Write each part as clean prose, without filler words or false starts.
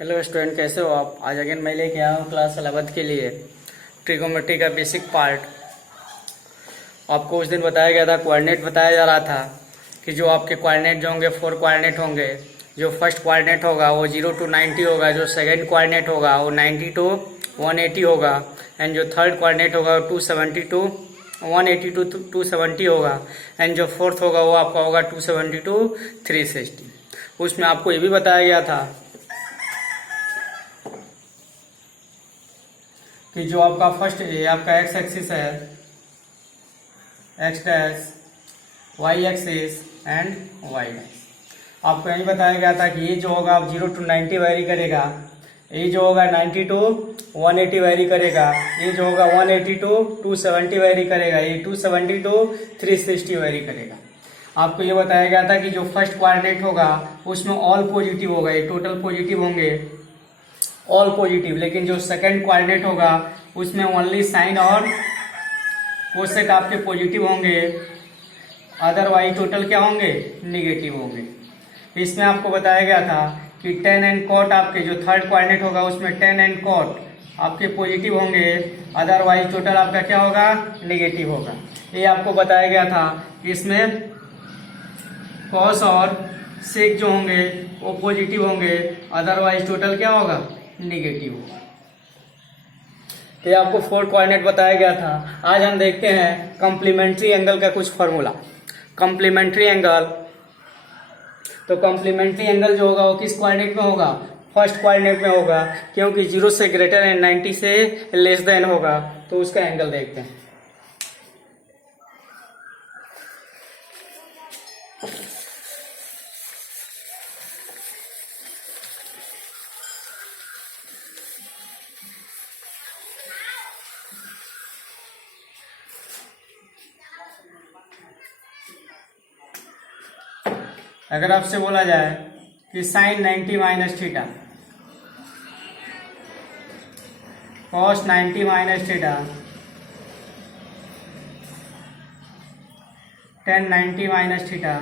Hello student, कैसे हो आप। आज अगेन मैं लेके आया हूँ क्लास 11th के लिए ट्रिगोमेट्री का बेसिक पार्ट। आपको उस दिन बताया गया था, कोऑर्डिनेट बताया जा रहा था कि जो आपके कोऑर्डिनेट जो होंगे 4 कोऑर्डिनेट होंगे। जो फर्स्ट कोऑर्डिनेट होगा वो 0 to 90 होगा, जो सेकंड कोऑर्डिनेट होगा वो 90 to 180 होगा, एंड जो थर्ड कोऑर्डिनेट होगा वो 270 to 180 to 270 होगा, एंड जो फोर्थ होगा वो आपका होगा 270 to 360। उसमें आपको ये भी बताया गया था कि जो आपका फर्स्ट आपका एक्स एक्सिस है, x dash, y axis and y dash. आपको यही बताया गया था कि ये जो होगा आप 0 to 90 वेरी करेगा, ये जो होगा 90 to 180 वेरी करेगा, ये जो होगा 180 to 270 वेरी करेगा, ये 270 to 360 वेरी करेगा। आपको ये बताया गया था कि जो फर्स्ट कोऑर्डिनेट होगा उसमें ऑल पॉजिटिव होगा, ये टोटल पॉजिटिव होंगे, ऑल पॉजिटिव। लेकिन जो सेकंड कोऑर्डिनेट होगा उसमें ओनली साइन और कोसेक आपके पॉजिटिव होंगे, अदरवाइज टोटल क्या होंगे, निगेटिव होंगे। इसमें आपको बताया गया था कि टेन एंड कॉट आपके जो थर्ड कोऑर्डिनेट होगा उसमें टेन एंड कॉट आपके पॉजिटिव होंगे, अदरवाइज टोटल आपका क्या होगा, निगेटिव होगा। ये आपको बताया गया था। इसमें कॉस और सेक जो होंगे वो पॉजिटिव होंगे, अदरवाइज टोटल क्या होगा, निगेटिव होगा। तो ये आपको 4 कोऑर्डिनेट बताया गया था। आज हम देखते हैं कॉम्प्लीमेंट्री एंगल का कुछ फॉर्मूला। कॉम्प्लीमेंट्री एंगल, तो कॉम्प्लीमेंट्री एंगल जो होगा वो किस कोऑर्डिनेट में होगा, फर्स्ट कोऑर्डिनेट में होगा, क्योंकि 0 से ग्रेटर एंड 90 से लेस देन होगा। तो उसका एंगल देखते हैं। अगर आपसे बोला जाए कि sine 90 minus theta, cos 90 minus theta, tan 90 minus theta,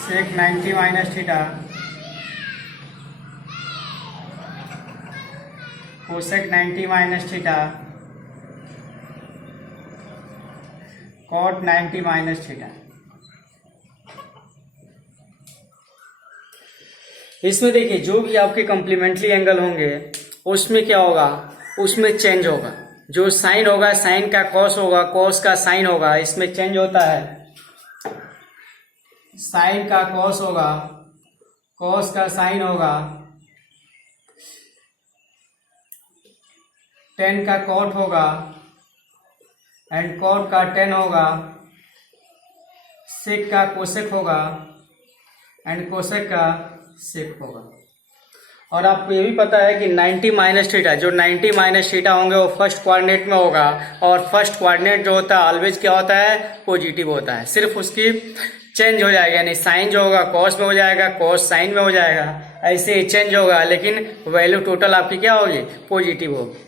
sec 90 minus theta, cosec 90 minus theta, cot 90 minus theta. इसमें देखिए जो भी आपके कॉम्प्लीमेंट्री एंगल होंगे उसमें क्या होगा, उसमें चेंज होगा। जो साइन होगा, साइन का कॉस होगा, कॉस का साइन होगा, इसमें चेंज होता है। साइन का कॉस होगा, कॉस का साइन होगा, टेन का कॉट होगा एंड कॉट का टेन होगा, सेक का कोसेक होगा एंड कोसेक का सेक होगा। और आपको ये भी पता है कि 90 माइनस थीटा, जो 90 माइनस थीटा होंगे वो फर्स्ट कोऑर्डिनेट में होगा, और फर्स्ट कोऑर्डिनेट जो होता है ऑलवेज क्या होता है, पॉजिटिव होता है। सिर्फ उसकी चेंज हो जाएगा, यानी साइन जो होगा कॉस में हो जाएगा, कॉस साइन में हो जाएगा, ऐसे ही चेंज होगा, लेकिन वैल्यू टोटल आपकी क्या होगी, पॉजिटिव होगी।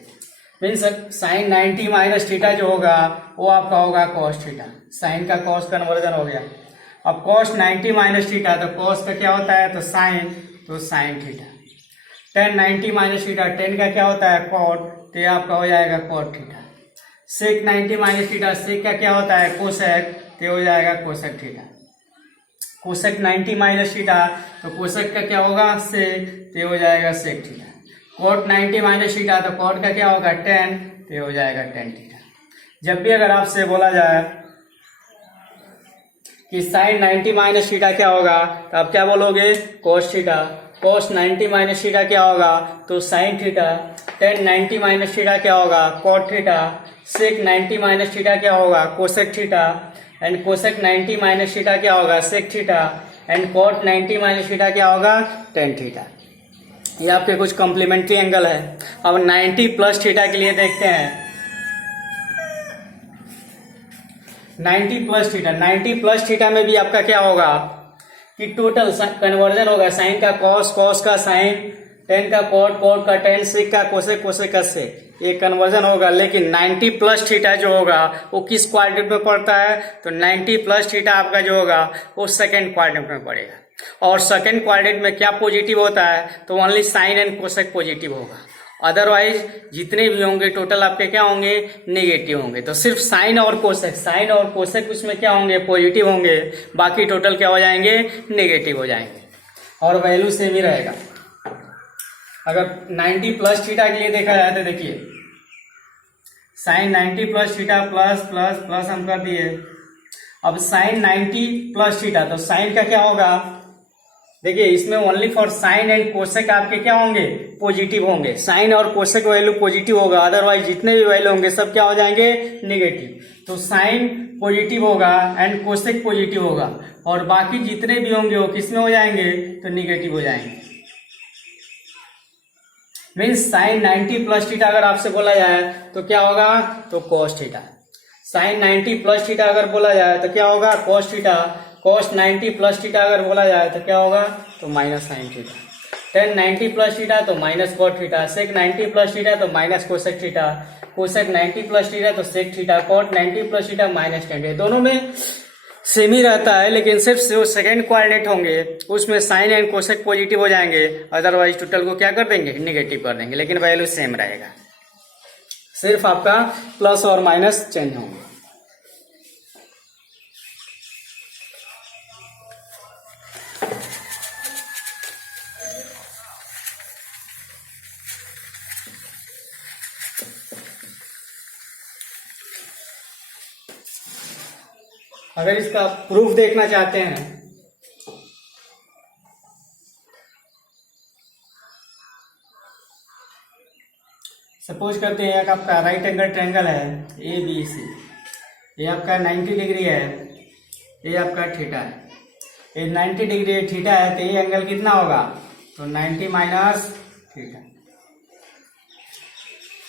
मीन्स साइन 90 माइनस थीटा जो होगा वो आपका होगा कॉस थीटा। साइन का कॉस कन्वर्जन हो गया। अब कॉस 90 माइनस थीटा, तो कॉस का क्या होता है, तो sine theta. Tan 90 minus theta, ten का क्या होता है, कॉट, तो ये आपका हो जाएगा cot theta. Sec 90 minus theta, sec का क्या होता है, कोसेक, तो हो जाएगा cosec theta. Cosec 90 minus theta, तो कोसेक का क्या होगा, सेक, तो हो जाएगा sec theta. Cot 90 minus theta, तो कॉट का क्या होगा, टेन, तो हो जाएगा टेन थीटा। जब भी अगर आपसे बोला जाए कि साइन 90 माइनस थीटा क्या होगा, तो आप क्या बोलोगे, cos theta. Cos 90 minus theta क्या होगा, तो sine theta. Tan 90 minus theta क्या होगा, cot theta. Sec 90 minus theta क्या होगा, cosec theta. And cosec 90 minus theta क्या होगा, sec theta. And cot 90 minus theta क्या होगा, टेन थीटा। ये आपके कुछ कॉम्प्लीमेंट्री एंगल है। अब 90 प्लस थीटा के लिए देखते हैं। 90 प्लस थीटा, 90 प्लस थीटा में भी आपका क्या होगा कि टोटल कन्वर्जन होगा, साइन का कॉस, कॉस का साइन, टेन का कॉट, कॉट का टेन, सेक का कोसेक, कोसेक का सेक, ये कन्वर्जन होगा। लेकिन 90 प्लस थीटा जो होगा वो किस क्वाड्रेंट में पड़ता है? तो 90 प्लस थीटा आपका जो होगा वो सेकेंड क्वाड्रेंट में पड़ेगा। और सेकेंड क्वाड्रेंट में क्या पॉजिटिव होता है? तो only sine and cosec positive होगा, अदरवाइज जितने भी होंगे टोटल आपके क्या होंगे? नेगेटिव होंगे। तो सिर्फ साइन और कोसेक उसमें क्या होंगे? पॉजिटिव होंगे, बाकी टोटल क्या हो जाएंगे? नेगेटिव हो जाएंगे। और वैल्यू सेम ही रहेगा। अगर 90 प्लस थीटा के लिए देखा जाए तो देखिए sine 90 plus theta plus plus plus हम कर दिए। अब साइन 90 प्लस थीटा, तो साइन का क्या होगा? देखिए इसमें only for sine and cosec आपके क्या होंगे? पॉजिटिव होंगे। साइन और कोसेक वैल्यू पॉजिटिव होगा, अदरवाइज जितने भी वैल्यू होंगे सब क्या हो जाएंगे? नेगेटिव। तो साइन पॉजिटिव होगा एंड कोसेक पॉजिटिव होगा, और बाकी जितने भी होंगे वो किसमें हो जाएंगे? तो निगेटिव हो जाएंगे। मीन्स साइन 90 प्लस थीटा अगर आपसे बोला जाए तो क्या होगा? तो cos theta. Sine 90 plus theta अगर बोला जाए तो क्या होगा? Cos theta. Cos 90 plus theta अगर बोला जाए तो क्या होगा? तो minus sine theta. Tan 90 plus theta तो minus cot theta. Sec 90 plus theta तो minus cosec theta. Cosec 90 plus theta तो sec theta. Cot 90 plus theta minus tan. दोनों में सेम ही रहता है, लेकिन सिर्फ जो सेकेंड कोऑर्डिनेट होंगे उसमें साइन एंड कोसेक पॉजिटिव हो जाएंगे, अदरवाइज टोटल को क्या कर देंगे? नेगेटिव कर देंगे, लेकिन वैल्यू सेम रहेगा, सिर्फ आपका प्लस और माइनस चेंज होंगे। अगर इसका प्रूफ देखना चाहते हैं सपोज करते हैं कि आपका राइट एंगल ट्रायंगल है ए बी सी, ये आपका 90 डिग्री है, ये आपका थीटा है। ये 90 डिग्री थीटा है तो ये एंगल कितना होगा? तो 90 माइनस थीटा।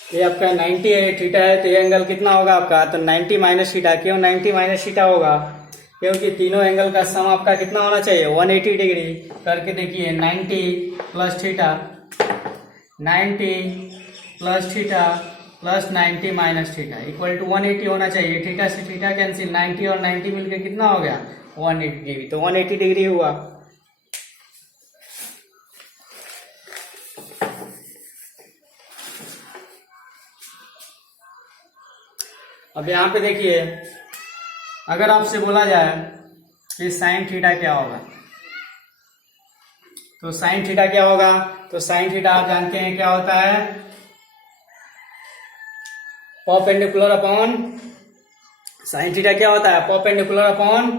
ये आपका 90 है, थीटा है, तो ये एंगल कितना होगा आपका? तो 90 माइनस थीटा। क्यों 90 माइनस थीटा होगा? क्योंकि तीनों एंगल का सम आपका कितना होना चाहिए? 180 डिग्री। करके देखिए 90 plus theta, 90 plus theta plus 90 minus theta equal to 180 होना चाहिए। थीटा से थीटा कैंसिल, 90 और 90 मिलकर कितना हो गया? 180 डिग्री। तो 180 डिग्री हुआ। अब यहाँ पे देखिए अगर आपसे बोला जाए कि साइन थीटा क्या होगा, तो साइन थीटा क्या होगा? तो साइन थीटा आप जानते हैं क्या होता है? परपेंडिकुलर अपॉन, साइन थीटा क्या होता है? Perpendicular upon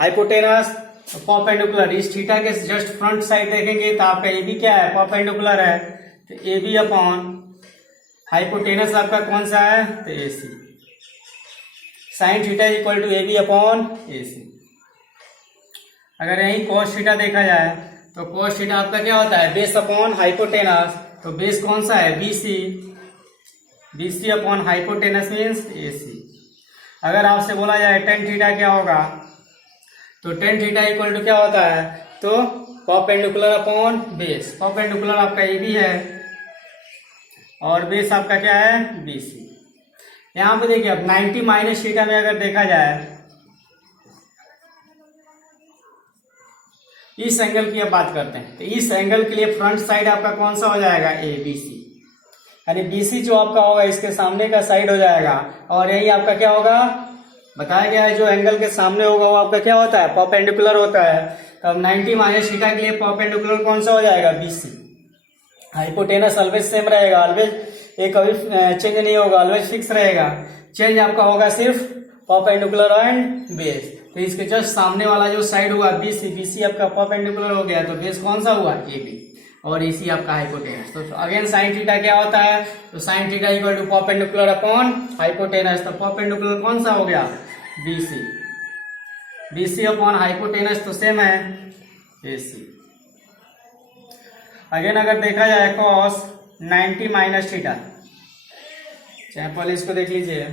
hypotenuse. परपेंडिकुलर इस थीटा के जस्ट फ्रंट साइड देखेंगे तो आपका ए बी क्या है? परपेंडिकुलर है, तो ए बी अपॉन हाइपोटेनस आपका कौन सा है? तो A C. Sine theta equal to A B upon A C. अगर यही कॉस थीटा देखा जाए तो कॉस थीटा आपका क्या होता है? Base upon hypotenuse. तो बेस कौन सा है? B C. B C upon hypotenuse means A C. अगर आपसे बोला जाए टेन थीटा क्या होगा, तो टेन थीटा इक्वल टू क्या होता है? तो परपेंडिकुलर अपॉन बेस। परपेंडिकुलर आपका ए बी है और बेस आपका क्या है? B C. यहां पे देखिए अब 90 माइनस थीटा में अगर देखा जाए इस एंगल की अब बात करते हैं, तो इस एंगल के लिए फ्रंट साइड आपका कौन सा हो जाएगा? A B C. यानी बी सी जो आपका होगा इसके सामने का साइड हो जाएगा, और यही आपका क्या होगा? बताया गया है जो एंगल के सामने होगा वो आपका क्या होता है? परपेंडिकुलर होता है। तो अब 90 माइनस थीटा के लिए परपेंडिकुलर कौन सा हो जाएगा? B C. Hypotenuse always same रहेगा, ऑलवेज ये कभी चेंज नहीं होगा, ऑलवेज फिक्स रहेगा। चेंज आपका होगा सिर्फ परपेंडिकुलर एंड बेस। तो इसके जस्ट सामने वाला जो साइड हुआ बी सी, बी सी आपका परपेंडिकुलर हो गया, तो बेस कौन सा हुआ? ए बी, और ए सी आपका हाइपोटेनस। तो अगेन साइन थीटा क्या होता है? तो sine theta equal to perpendicular upon hypotenuse. तो परपेंडिकुलर कौन सा हो गया? B C. B C upon hypotenuse तो सेम है ए सी। अगेन अगर देखा जाए कॉस 90 माइनस थीटा, चाहे पहले इसको देख लीजिए।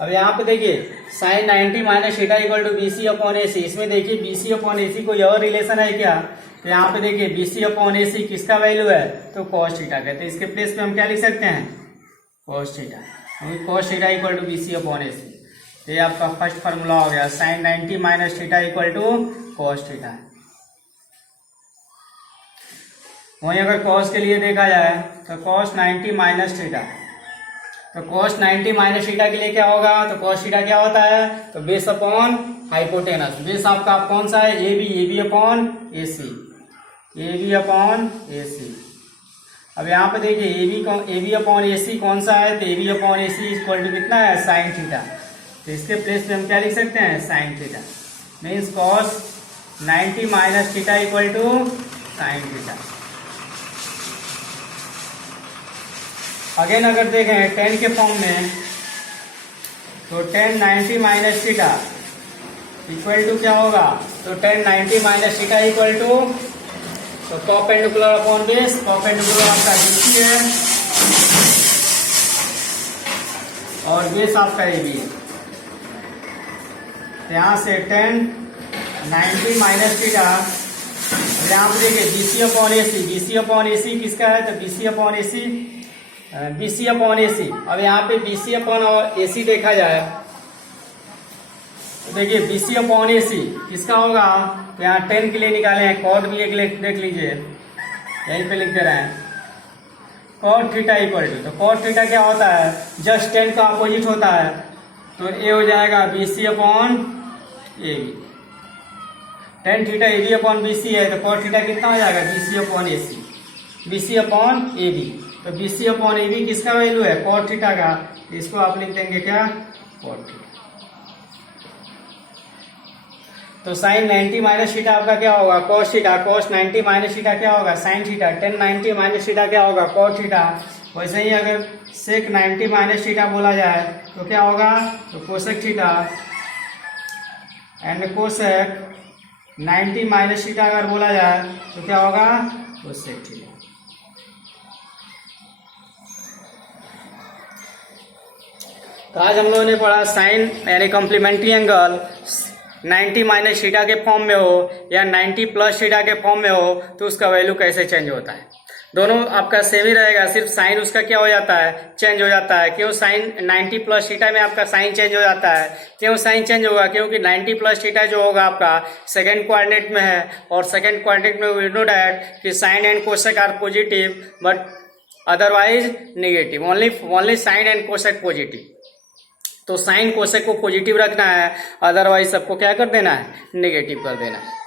अब यहाँ पे देखिए sine 90 minus theta equal to BC upon AC। इसमें देखिए BC अपॉन AC कोई और रिलेशन है क्या? तो यहाँ पे देखिए BC अपॉन AC किसका वैल्यू है? तो cos थीटा का। तो इसके प्लेस पे हम क्या लिख सकते हैं? cos theta. cos theta equal to BC upon AC। तो ये आपका फर्स्ट फॉर्मूला हो गया, sine 90 minus theta equal to cos theta. वहीं अगर cos के लिए देखा जाए तो cos 90 माइनस थीटा, तो cos 90 माइनस थीटा के लिए क्या होगा? तो cos थीटा क्या होता है? तो बेस अपॉन हाइपोटेनस। बेस आपका कौन सा है? AB upon AC, AB upon AC। अब यहाँ पे देखिए AB अपॉन AC कौन सा है? तो AB upon AC equal to कितना है? Sine theta. तो इसके प्लेस पे हम क्या लिख सकते हैं? Sine theta. Means cos 90 minus theta equal to sine theta. Again अगर देखें tan के फॉर्म में, तो tan 90 minus theta equal to क्या होगा? तो tan 90 minus theta equal to, तो परपेंडिकुलर अपॉन बेस, परपेंडिकुलर आपका BC है और बेस आपका AB है। यहाँ से tan 90 माइनस थीटा, यहाँ पे देखिए BC upon AC, BC upon AC किसका है? तो BC upon AC, BC upon AC। अब यहाँ पे BC अपॉन AC देखा जाए तो देखिए BC अपॉन AC किसका होगा? तो यहाँ 10 के लिए निकाले हैं, कॉट भी एक देख लीजिए, यहीं पे लिख दे रहे हैं cot थीटा इक्वल टू, तो cot थीटा क्या होता है? जस्ट 10 का अपोजिट होता है, तो ये हो जाएगा BC upon AB। tan theta AB upon BC है, तो cot थीटा कितना हो जाएगा? BC upon AC, BC upon AB। तो BC अपॉन AB किसका वैल्यू है? cot थीटा का। इसको आप लिख देंगे क्या? cot theta. तो साइन 90 माइनस थीटा आपका क्या होगा? cos theta. cos 90 minus theta क्या होगा? Sine theta. tan 90 minus theta क्या होगा? cot theta. वैसे ही अगर sec 90 माइनस थीटा बोला जाए तो क्या होगा? तो cosec theta. And cosec 90 minus theta अगर बोला जाए तो क्या होगा? cosec theta. तो आज हम लोगों ने पढ़ा साइन यानी कॉम्प्लीमेंट्री एंगल 90 माइनस थीटा के फॉर्म में हो या 90 प्लस थीटा के फॉर्म में हो तो उसका वैल्यू कैसे चेंज होता है। दोनों आपका सेम ही रहेगा, सिर्फ साइन उसका क्या हो जाता है? चेंज हो जाता है। क्यों साइन 90 प्लस थीटा में आपका साइन चेंज हो जाता है? क्यों साइन चेंज होगा? क्योंकि 90 प्लस थीटा जो होगा आपका सेकंड क्वाड्रेंट में है, और सेकंड क्वाड्रेंट में वी नो दैट कि sine and cosec are positive but otherwise negative, only sine and cosec positive. तो साइन कोसेक को पॉजिटिव रखना है, अदरवाइज सबको क्या कर देना है? नेगेटिव कर देना है।